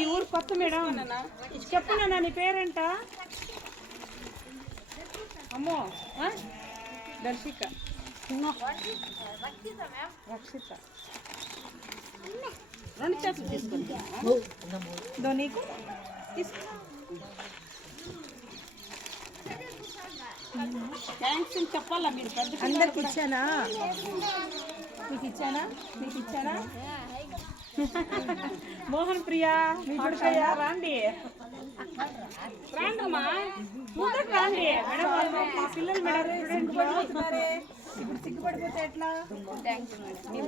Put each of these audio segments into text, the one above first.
ఈ ఊరు కొత్త మేడం. చెప్పు నాన్న నీ పేరేంట? అమ్మో దర్శిక రక్షిత. రెండు చేతులు తీసుకుంటా నీకు తీసుకో. థ్యాంక్స్ అని చెప్పాలా మీరు పెద్ద అందరికి ఇచ్చానా? మీకు ఇచ్చానా? మీకు ఇచ్చానా? మోహన్ ప్రియా మీ కొడుకయ్యా రండి రాండమ్మా ముందుకు రండి మేడం. పిల్లలు మేడం సిగ్గుపడిపోతున్నారే. ఇప్పుడు సిగ్గుపడిపోతే ఎట్లా? ఏం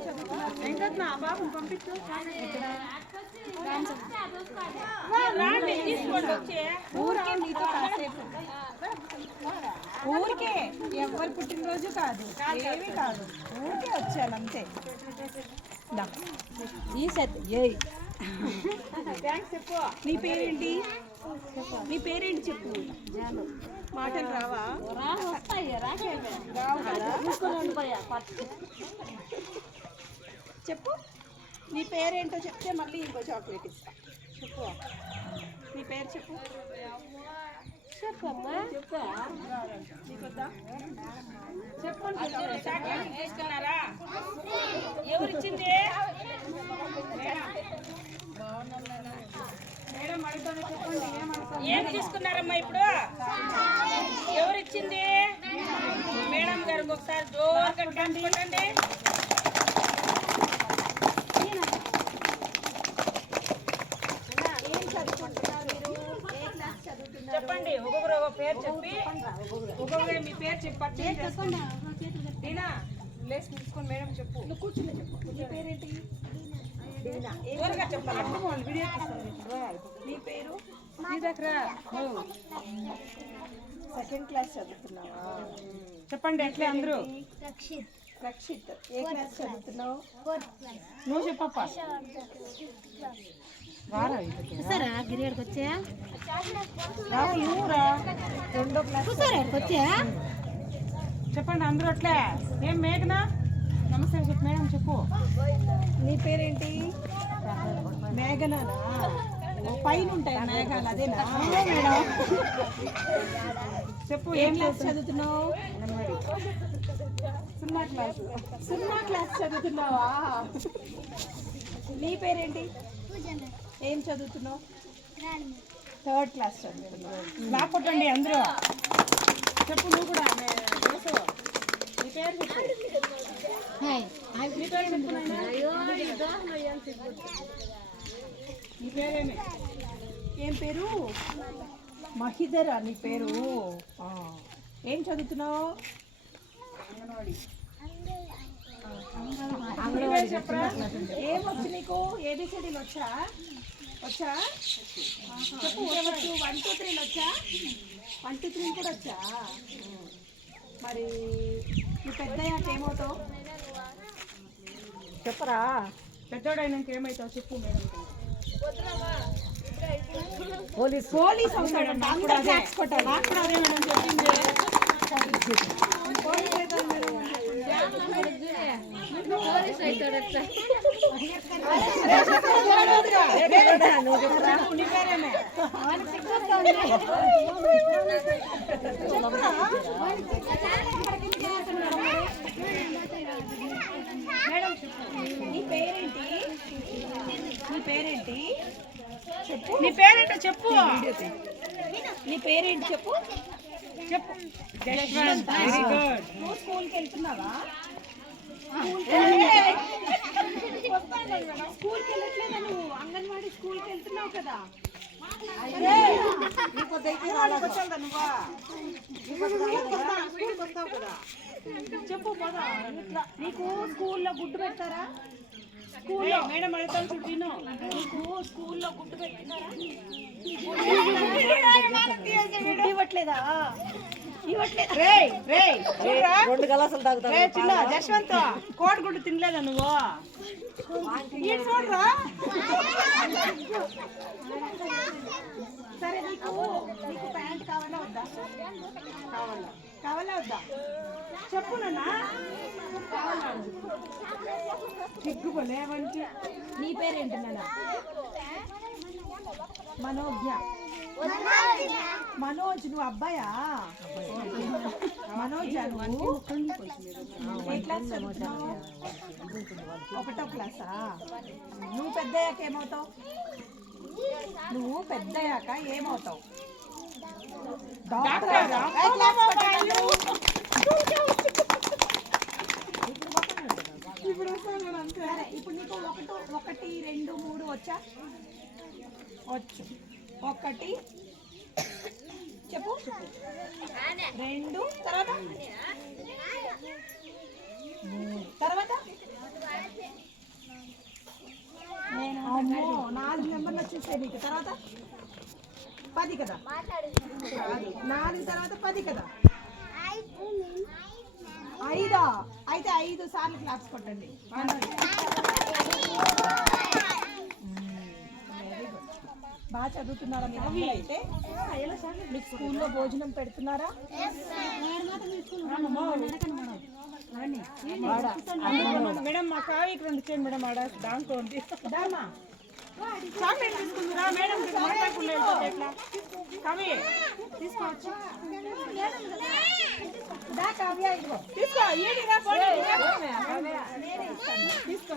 చదువుతున్నా బాబుని పంపించు. రండి తీసుకోండి వచ్చి ఊరికే మీతో కాసేపు. ఊరికే ఎవరు పుట్టినరోజు కాదు, ఏమీ కాదు, ఊరికే వచ్చాను అంతే. థ్యాంక్స్ చెప్పు. నీ పేరేంటి? నీ పేరేంటి చెప్పు. మాటలు రావా? రావు కదా. చెప్పు నీ పేరేంటో చెప్తే మళ్ళీ ఇంకో చాక్లెట్ ఇస్తా. చెప్పు నీ పేరు చెప్పు. చెప్పమ్మా చెప్పు. నీకొద్దా? చెప్పండి. చాక్లెట్ తీసుకున్నారా? ఎవరిచ్చింది? మేడం అడుగుతాను చెప్పండి. ఏం తీసుకున్నారమ్మా ఇప్పుడు? ఎవరిచ్చింది? మేడం గారికి ఒకసారి జోరుగా కొట్టండి. చెప్పండి ఒక్కొక్కరు ఒక పేరు చెప్పి ఒక్కొక్కరు మీ పేరు చెప్పండి. దీనా లేస్ తీసుకొని మేడం చెప్పు. నువ్వు కూర్చుని చెప్పు. నీ పేరేంటి? చెప్పాలి. వీడియో నీ పేరు? సెకండ్ క్లాస్ చదువుతున్నావా? చెప్పండి ఎట్లా అందరూ. రక్షిత్ ఏ క్లాస్ చదువుతున్నావు? నువ్వు చెప్పప్ప. సరే గిరిడికి వచ్చా రెండో క్లాస్ వచ్చా. చెప్పండి అందరూ అట్లే. ఏం మేఘనా? నమస్తే చెప్పు మేడం చెప్పు. నీ పేరేంటి? మేఘనా. పైన ఉంటాయి మేఘాలు అదేనా మేడం? చెప్పు ఏం క్లాస్ చదువుతున్నావు? సున్నా క్లాస్ చదువుతున్నావా? నీ పేరేంటి? ఏం చదువుతున్నావు? థర్డ్ క్లాస్ చదువుతున్నావు. లాపొట్టండి అందరూ. చెప్పు నువ్వు కూడా. నీ పేరు చెప్పు. నీ పేరేమి? ఏం పేరు? మహిధరా నీ పేరు. ఏం చదువుతున్నావు? అంగన్వాడీ. చెప్పరా ఏమొచ్చు నీకు? ఏబిసిడీలు వచ్చా? చెప్పు. ఏమొచ్చు? 1 2 3 వచ్చా? 1 2 3 కూడా వచ్చా? మరి నువ్వు పెద్దయ్యాక ఏమవుతావు చెప్పరా? పెద్దోడైనాక ఏమవుతావు చెప్పు మేడం. పోలీస్ అవుతాడు. నాకు కూడా అదే మేడం చెప్పింది. పోలీస్ అవుతాడు మేడం. నీ పేరేంటి? నీ పేరేంటి చెప్పు. నీ పేరేంటో చెప్పు. నీ పేరేంటి చెప్పు. చెప్పు. Very good. నువ్వు స్కూల్కి వెళ్తున్నావా? స్కూల్కి వెళ్ళట్లేదా నువ్వు? అంగన్వాడీ స్కూల్కి వెళ్తున్నావు కదా. చెప్పు పదా. నీకు స్కూల్లో గుడ్డు పెడతారా? స్కూల్లో మేడం అడుగుతాను చూడు. నీకు స్కూల్లో గుడ్డు పెడతారా? గుడ్డు ఇవ్వట్లేదా? రెండు గలాసులు తాగుతావు. చిన్న జశ్వంత్ కోడిగుడ్డు తినలేదా నువ్వు? చూడరా. సరే నీకు ప్యాంట్ కావాలా వద్దా? కావాలా వద్దా చెప్పు నాన్న. సిగ్గుపోలేవంటి. నీ పేరేంటి నాన్న? మనోజ్ఞ. మనోజ్ నువ్వు అబ్బాయా? మనోజ్ నువ్వు ఏ క్లాస్ చదువుతున్నావు? 1వ క్లాసా? నువ్వు పెద్దయ్యాక ఏమవుతావు? నువ్వు పెద్దయ్యాక ఏమవుతావు? డాక్టర్. సరే ఇప్పుడు నీకు 1 2 3 వచ్చా? వచ్చు. 1 చెప్పు. 2 తర్వాత తర్వాత అమ్మో 4 నెంబర్లు చూసే నీకు. తర్వాత 10 కదా? 4 తర్వాత 10 కదా? 5 అయితే 5 సార్లు క్లాప్స్ కొట్టండి. బాగా చదువుతున్నారా మీరు అందరూ? అయితే మీకు స్కూల్లో భోజనం పెడుతున్నారా? మేడం మా కావికి 2 చేయండి మేడం. ఆడ దాంట్లో ఉంది చాక్లెట్ తీసుకుంటురా మేడం. మాట్లాడకుండా వెళ్ళిపోతే ఎట్లా? కావి తీసుకోవచ్చు. తీసుకో ఏంటిరా తీసుకో.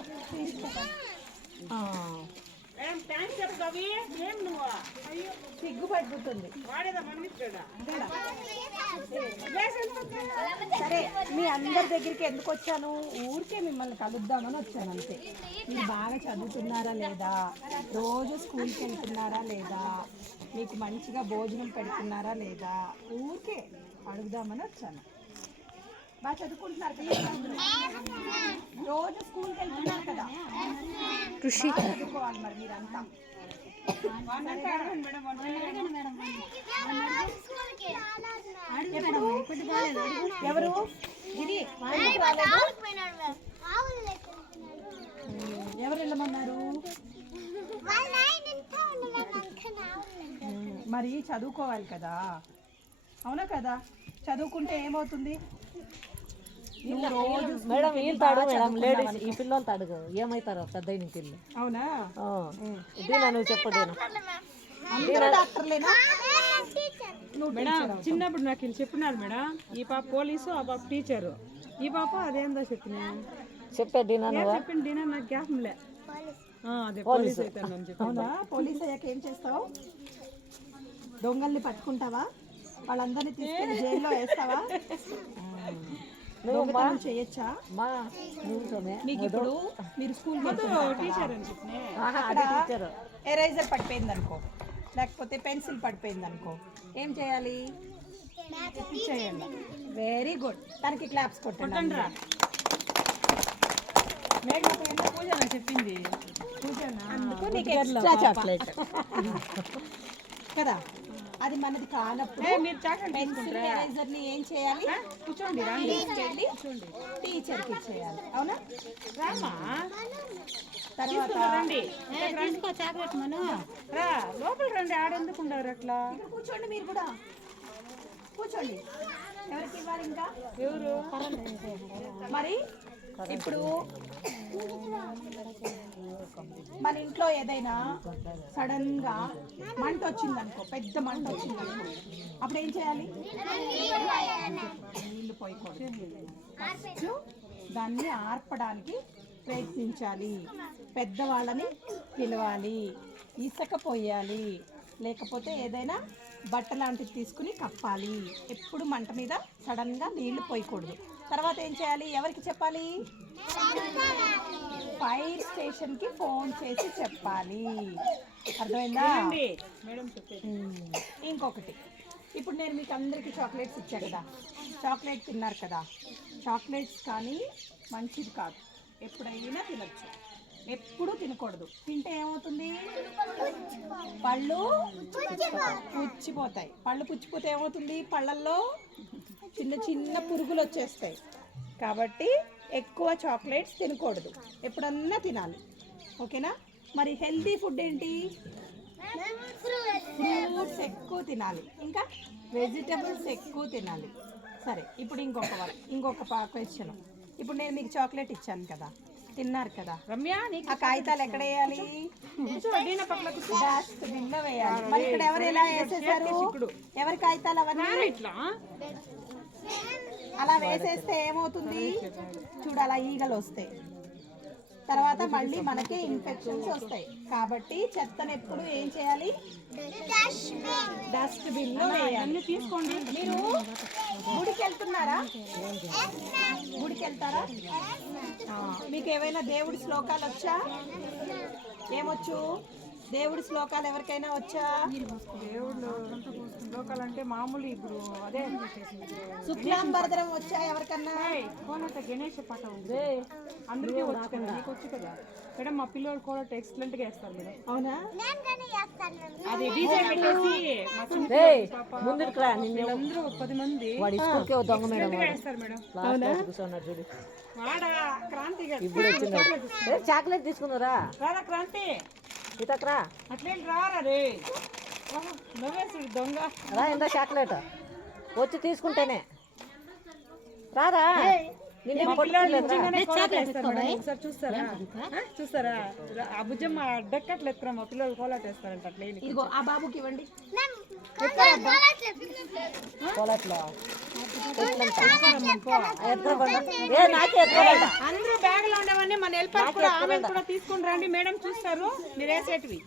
మేడం థ్యాంక్స్ చెప్పు కవి. ఏం నువ్వు సిగ్గుపడిపోతుంది. వాడేదా మనమిచ్చాడా? సరే మీ అందరి దగ్గరికి ఎందుకు వచ్చాను? ఊరికే మిమ్మల్ని కలుద్దామని వచ్చాను అంతే. మీరు బాగా చదువుతున్నారా లేదా? రోజు స్కూల్కి వెళ్తున్నారా లేదా? మీకు మంచిగా భోజనం పెడుతున్నారా లేదా? ఊరికే అడుగుదామని వచ్చాను. బాగా చదువుకుంటున్నారు కదా? రోజు స్కూల్కి వెళ్తున్నారు కదా? చదువుకోవాలి మరి మీరంతా. ఎవరు? ఇది ఎవరు వెళ్ళమన్నారు? మరి చదువుకోవాలి కదా? అవునా కదా? చదువుకుంటే ఏమవుతుంది? మేడం వీళ్ళు తాడు మేడం, లేడీస్ ఈ పిల్లలు తాడుగు ఏమవుతారో పెద్ద పిల్లలు. అవునా? దీనా నువ్వు చెప్పదేనా? డాక్టర్లేనా? మేడం చిన్నప్పుడు నాకు వీళ్ళు చెప్పినారు మేడం. ఈ పాప పోలీసు, ఆ పాప టీచరు. ఈ పాప అదేందో చెప్పినా చెప్పేది చెప్పింది దీనా నాకు జ్ఞాపంలే. అదే పోలీస్ అవుతాను చెప్పి. అవునా? పోలీస్ అయ్యాక ఏం చేస్తావు? దొంగల్ని పట్టుకుంటావా? వాళ్ళందరినీ తీసుకెళ్ళి జైల్లో వేస్తావా? దొంగతనం చేయొచ్చా? మీకు ఇప్పుడు మీరు స్కూల్ టీచర్ అని చెప్పినా అక్కడ ఎరేజర్ పడిపోయింది అనుకో, లేకపోతే పెన్సిల్ పడిపోయింది అనుకో, ఏం చేయాలి? చేయాలి. Very good. దానికి క్లాప్స్ కొట్టండి. మేడం పూజ చెప్పింది. అందుకు నీకు ఎక్స్ట్రా చాక్లెట్ కదా? అది మనది కానప్పుడు మీరు చాక్లెట్ పెన్సిల్ ఎరేజర్ ని ఏం చేయాలి? కూర్చోండి తీసుకెళ్ళి టీచర్కి ఇచ్చేయాలి. అవునా? రామా తర్వాత రండి తీసుకో చాక్లెట్ మనం. రా లోపల రండి. ఆడెందుకు ఉండరు అట్లా? కూర్చోండి. మీరు కూడా కూర్చోండి. ఎవరికి ఇవ్వాలి ఇంకా? ఎవరు మరి ఇప్పుడు మన ఇంట్లో ఏదైనా సడన్ గా మంట వచ్చిందనుకో, పెద్ద మంట వచ్చిందనుకో, అప్పుడు ఏం చేయాలి? నీళ్లు పోయకూడదు. ఫస్ట్ దాన్ని ఆర్పడానికి ప్రయత్నించాలి. పెద్దవాళ్ళని పిలవాలి, ఇసుక పోయాలి, లేకపోతే ఏదైనా బట్ట లాంటిది తీసుకుని కప్పాలి. ఎప్పుడు మంట మీద సడన్గా నీళ్లు పోయకూడదు. తర్వాత ఏం చేయాలి? ఎవరికి చెప్పాలి? ఫైర్ స్టేషన్కి ఫోన్ చేసి చెప్పాలి. అర్థమైందా? ఇంకొకటి, ఇప్పుడు నేను మీకు అందరికీ చాక్లెట్స్ ఇచ్చా కదా, చాక్లెట్ తిన్నారు కదా? చాక్లెట్స్ కానీ మంచిది కాదు, ఎప్పుడైనా తినచ్చు, ఎప్పుడు తినకూడదు. తింటే ఏమవుతుంది? పళ్ళు పుచ్చిపోతాయి. పళ్ళు పుచ్చిపోతే ఏమవుతుంది? పళ్ళల్లో చిన్న చిన్న పురుగులు వచ్చేస్తాయి. కాబట్టి ఎక్కువ చాక్లెట్స్ తినకూడదు, ఎప్పుడన్నా తినాలి. ఓకేనా? మరి హెల్తీ ఫుడ్ ఏంటి? ఫ్రూట్స్ ఎక్కువ తినాలి, ఇంకా వెజిటబుల్స్ ఎక్కువ తినాలి. సరే, ఇప్పుడు ఇంకొక క్వశ్చన్. ఇప్పుడు నేను మీకు చాక్లెట్ ఇచ్చాను కదా, తిన్నారు కదా, రమ్య నీకు ఆ కాగితాలు ఎక్కడ వేయాలి? దీని పక్కన డస్ట్బిన్ లో వేయాలి. మరి ఇక్కడ ఎవరు ఎలా వేసేసారు? ఎవరి కాగితాలు అవన్నీ? ఇట్లా అలా వేసేస్తే ఏమవుతుంది చూడు, అలా ఈగలు వస్తాయి, తర్వాత మళ్ళీ మనకి ఇన్ఫెక్షన్స్ వస్తాయి. కాబట్టి చెత్తను ఎప్పుడు ఏం చేయాలి? డస్ట్బిన్ లో వేయాలి. తీసుకోండి. మీరు గుడికి వెళ్తున్నారా? గుడికి వెళ్తారా? మీకు ఏమైనా దేవుడి శ్లోకాలు వచ్చా? ఏమొచ్చు? దేవుడి శ్లోకాలు ఎవరికైనా వచ్చా? దేవుళ్ళు లోకాలంటే మామూలు ఇప్పుడు అదే శుక్లాంబరధరం వచ్చా ఎవరికన్నా? కోనట గణేష్ పాట ఉంది, అందరికీ వచ్చు కదా, నీకు వచ్చు కదా మేడం. మా పిల్లలు కూడా ఎక్సలెంట్ గా వేస్తారు మేడం. అవునా? అది డీజే పెట్టేసి మా చిన్న ముందుకు రా, నిన్ను అందరూ 10 మంది వాడు స్కూల్కే దొంగ మేడం వేస్తారు మేడం. కూర్చున్నాడు చూడు, వాడా క్రాంతి గారు ఇప్పుడు వచ్చింది. చాక్లెట్ తీసుకున్నారా? రారా క్రాంతి, ఇతకరా అట్లేం రారా రే, నవ్వేసుడు దొంగ. రా, ఇందా చాక్లెట్ వచ్చి తీసుకుంటేనే రారా. నిన్నే నిజంగానే కోలాట వేస్తారు మేడం. ఒకసారి చూస్తారా? చూస్తారా? ఆ బుజ్జమ్మ అడ్డక్కట్లు ఎత్తురా, మా పిల్లలు కోలాట వేస్తారంట. అట్లా ఇదిగో ఆ బాబుకి ఇవ్వండి. కోలట్లో అందరూ బ్యాగ్ లో ఉండేవన్నీ మన హెల్పర్ కూడా ఆమె కూడా తీసుకుని రండి మేడం, చూస్తారు మీరు వేసేటివి.